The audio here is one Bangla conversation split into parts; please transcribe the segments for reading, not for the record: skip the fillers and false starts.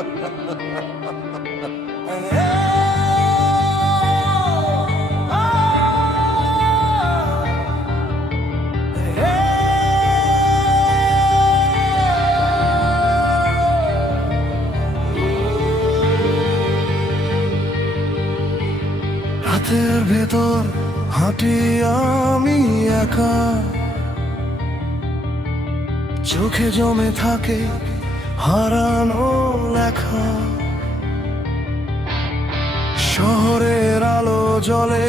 রাতের ভেতর হাঁটি আমি একা, চোখে জমে থাকে হারানো লেখা। শহরের আলো জ্বলে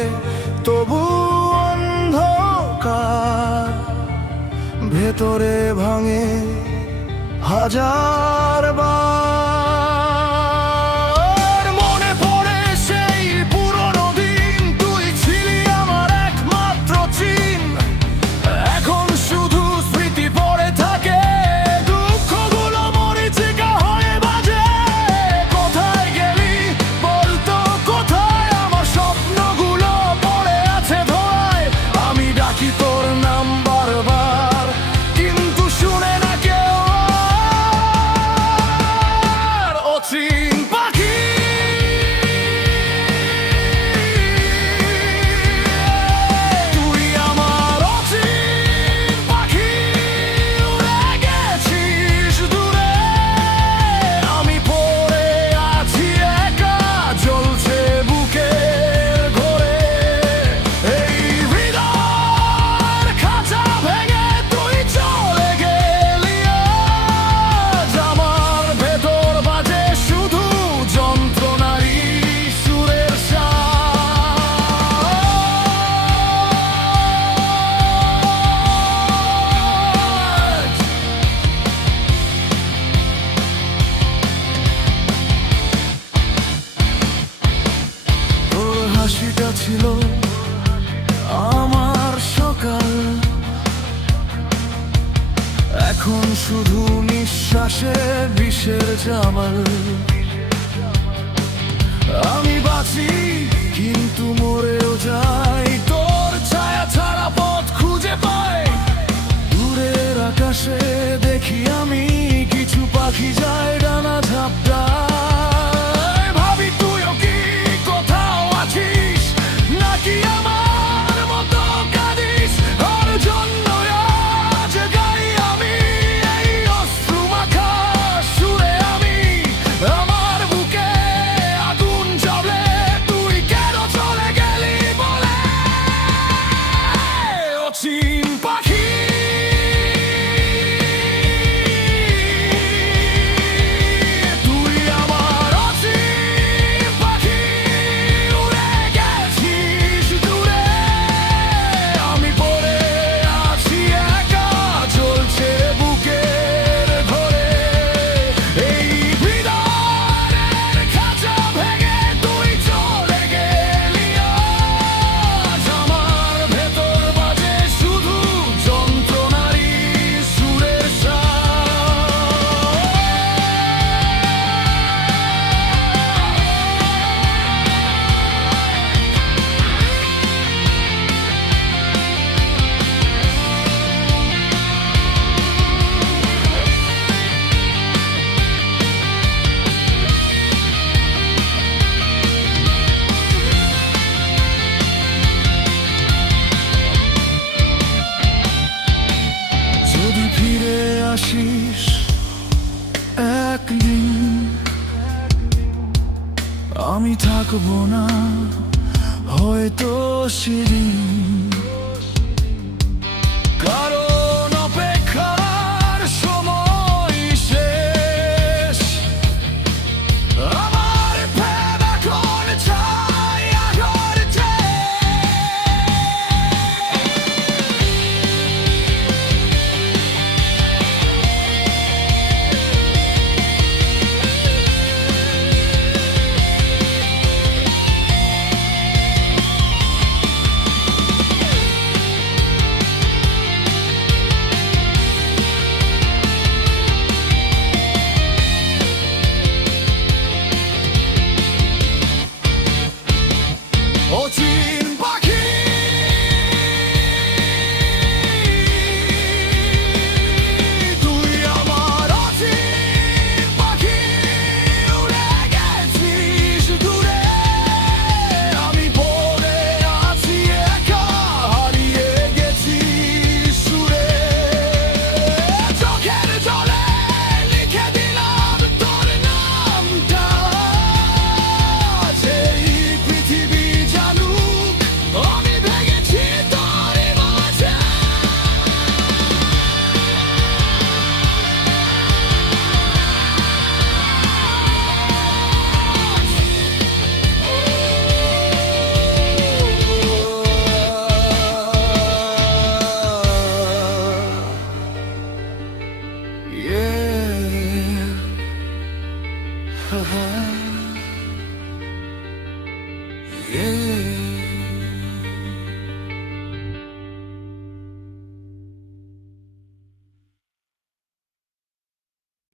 তবু অন্ধকার, ভেতরে ভাঙে হাজার বার। মনে পড়ে সেই পুরনো দিন, তুই ছিলি আমার একমাত্র চিন। এখন শুধু স্মৃতি পড়ে থাকে, দুঃখগুলো মরীচিকা হয়ে বাজে। কোথায় গেলি বলতো, কোথায় আমার স্বপ্নগুলো পড়ে আছে ধোঁয়ায়। আমি ডাকি তোর নাম বারবার, কিন্তু শুনে না কেউ আর। অচিন পাখি, তুই আমার অচিন পাখি, উড়ে গেছিস দূরে। আমি পড়ে আছি একা, জ্বলছে বুকের ঘরে। এই হৃদয়ের খাঁচা ভেঙে তুই চলে গেলি আজ। আমার ভেতর বাজে শুধু যন্ত্রণারই সুরের সাজ। তোর হাসিটা ছিল আমার সকাল, এখন শুধু নিঃশ্বাসে বিষের জামাল। আমি বাঁচি কিন্তু মরেও যাই, তোর ছায়া ছাড়া পথ খুঁজে পাই। দূরের আকাশে দেখি আমি কিছু পাখি যায় ডানা ঝাপটায়। ভাবি তুইও কি কোথাও আছিস, নাকি আমার মতো কাঁদিস? ওর জন্য আজ গাই আমি এই অশ্রু মাখা সুরে। আমি আমার বুকে আগুন জ্বলে, তুই কেন চলে গেলি বলে। অচিন পাখি, তুই আমার অচিন পাখি, উড়ে গেছিস দূরে। আমি পড়ে আছি একা, জ্বলছে বুকের ঘরে। এই হৃদয়ের খাঁচা ভেঙে তুই চলে গেলি আজ। আমার ভেতর বাজে শুধু যন্ত্রণারই সুরের যদি ফিরে আসিস একদিন, আমি থাকবো না হয়তো সেদিন। কারণ অপেক্ষার সময় শেষ, আমার প্রেম এখন ছায়া করছে। অচিন পাখি, তুই আমার অচিন পাখি, Yeah.